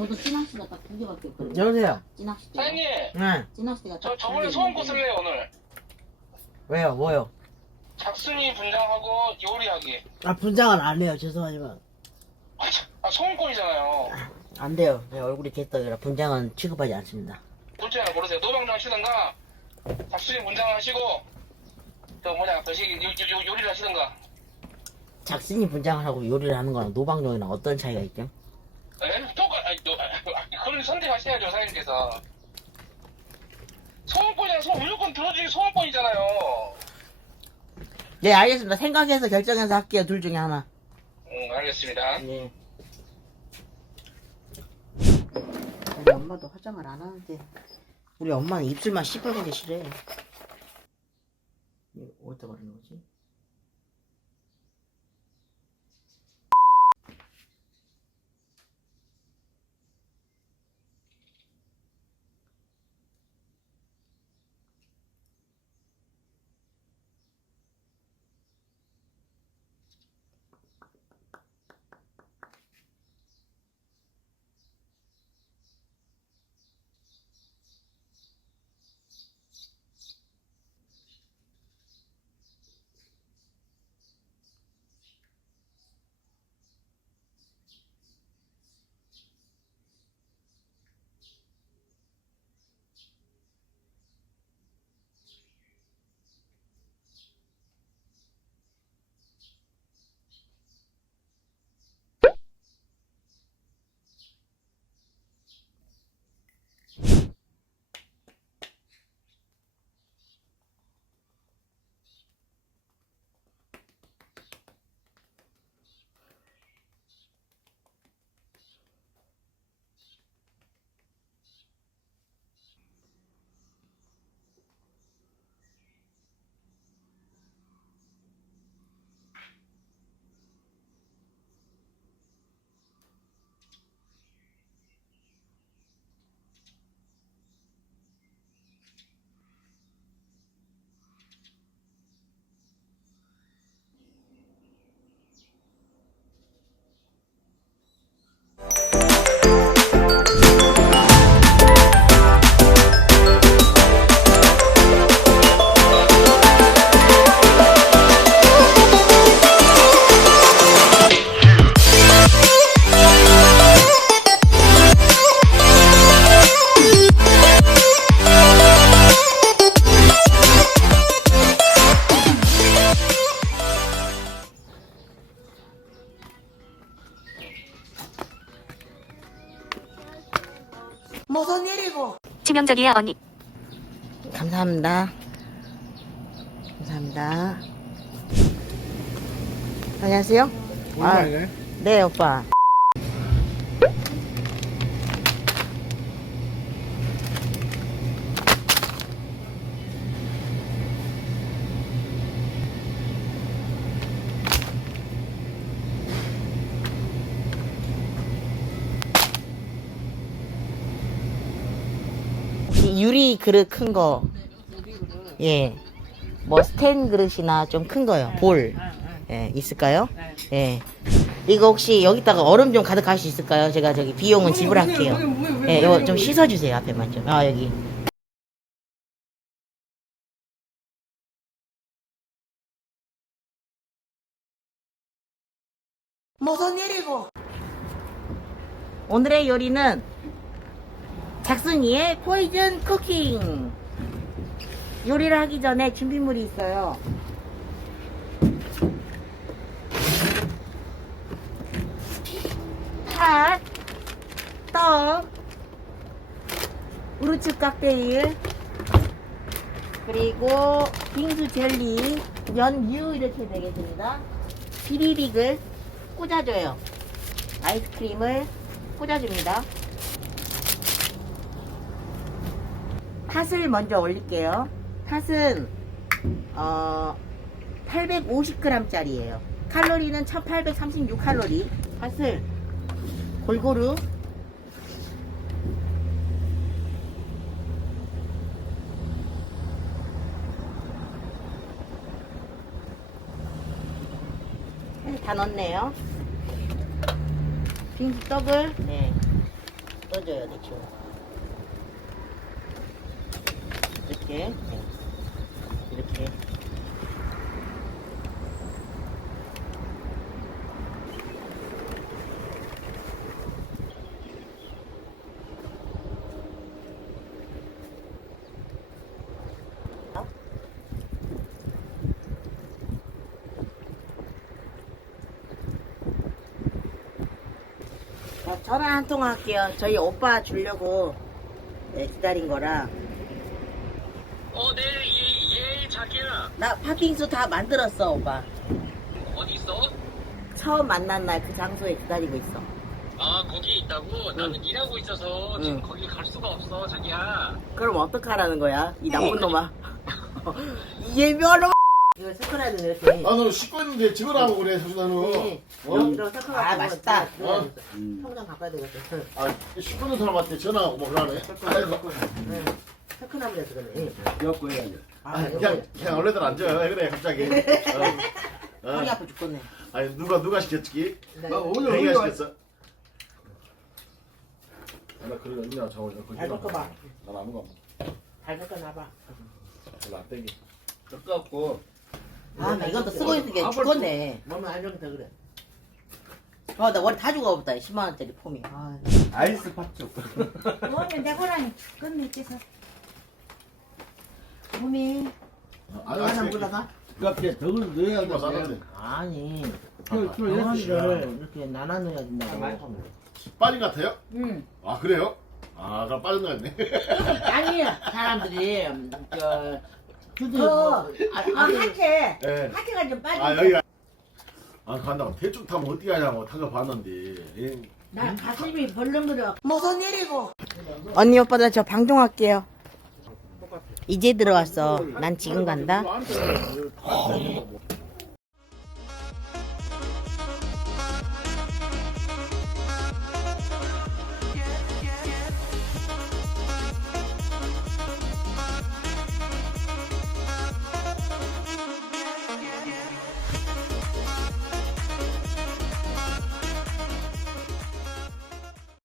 저도 찌낚시가 딱 두 개밖에 없거든요. 여보세요. 찌낚시. 사장님, 네. 찌낚시가 저딱 저번에 개인데. 쓸래요 오늘. 왜요? 뭐요? 작순이 분장하고 요리하기. 아 분장은 안 해요. 죄송하지만 아, 참, 아 소원권이잖아요. 안 돼요. 내 얼굴이 개떡이라 분장은 취급하지 않습니다. 둘째 하나 고르세요. 노방정 하시던가, 작순이 분장을 하시고, 저 뭐냐, 그 시, 요, 요, 요리를 하시던가. 작순이 분장을 하고 요리를 하는 거랑 노방종이랑 어떤 차이가 있죠? 그걸 선택하셔야죠, 사장님께서. 소원권이랑 소, 무조건 들어주기 소원권이잖아요. 네 알겠습니다. 생각해서 결정해서 할게요. 둘 중에 하나. 응, 알겠습니다. 네. 우리 엄마도 화장을 안 하는데 우리 엄마는 입술만 시뻘건 게 싫어해. 이거 어디다 바르는 거지? 무슨 일이고? 치명적이야 언니. 감사합니다. 감사합니다. 안녕하세요. 아, 네, 오빠. 유리 그릇 큰 거, 예. 뭐 스텐 그릇이나 좀 큰 거요. 볼. 예, 있을까요? 예. 이거 혹시 여기다가 얼음 좀 가득할 수 있을까요? 제가 저기 비용은 지불할게요. 예, 이거 좀 씻어주세요. 앞에만 좀. 아, 여기. 무슨 일이고? 오늘의 요리는 작순이의 포이즌 쿠킹. 요리를 하기 전에 준비물이 있어요. 팥, 떡, 우루츠 칵테일, 그리고 빙수 젤리, 연유 이렇게 되겠습니다. 비리릭을 꽂아줘요. 아이스크림을 꽂아줍니다. 팥을 먼저 올릴게요. 팥은 어 850g짜리예요. 칼로리는 1836칼로리. 팥을 골고루 다 넣었네요. 빙수떡을 네 떠줘요 대충 이렇게 네. 이렇게 자, 전화 한 통 할게요. 저희 오빠 주려고 네, 기다린 거라. 어, 네, 예, 예, 자기야. 나 팥빙수 다 만들었어, 오빠. 어디 있어? 처음 만난 날 그 장소에 기다리고 있어. 아, 거기 있다고? 나는 일하고 있어서 지금 응. 거기 갈 수가 없어, 자기야. 그럼 어떡하라는 거야? 이 나쁜 놈아. 이 예묘한 이거 스크라는 이렇게. 아, 너 씻고 있는데 찍으라고 그래, 서준아는. 네. 어? 아, 맛있다. 어? 평장 바꿔야 되겠어. 아, 씻고 있는 사람한테 전화하고 뭐 그러네. 응. 새끈하면서 그래. 엮고 해야죠. 아, 그냥, 그냥 원래대로 앉아. 왜 그래, 갑자기. 어. 허리 어. 아파 죽겠네. 아니, 누가, 누가 시켰지? 나 아, 오늘 오늘 왔- 시켰어. 나 그러다 있냐, 저거. 잘 섞어봐. 난 아무거 잘 섞어놔봐. 별로 안 땡겨. 섞어갖고 아, 나 이건 또 쓰고 있는 게 죽겠네. 몸은 안정다 그래. 아, 나 머리 다 죽어보다. 10만원짜리 폼이. 아, 아이스 팥죽. 뭐면 내 고랑이 끝내 있겠어. 몸이 아니, 하나 아니, 물어가. 그러니까 덕을 넣어야. 돼. 아니. ኪ로 ኪ로 덩어리를 이렇게 나눠 넣어야 된다고. 빠진 것 같아요? 응. 아, 그래요? 아, 그럼 빠진 것 같네. 아니야. 사람들이 음, 저 주도 그, 뭐, 아, 아, 하체 예. 하체가 좀 빠져. 아, 여기가. 아, 간다고. 대충 타면 어떻게 하냐고 타서 봤는데. 예. 나 가슴이 벌렁거려. 무슨 일이고? 언니 오빠들 저 방종할게요. 이제 들어왔어. 난 지금 간다. 뭐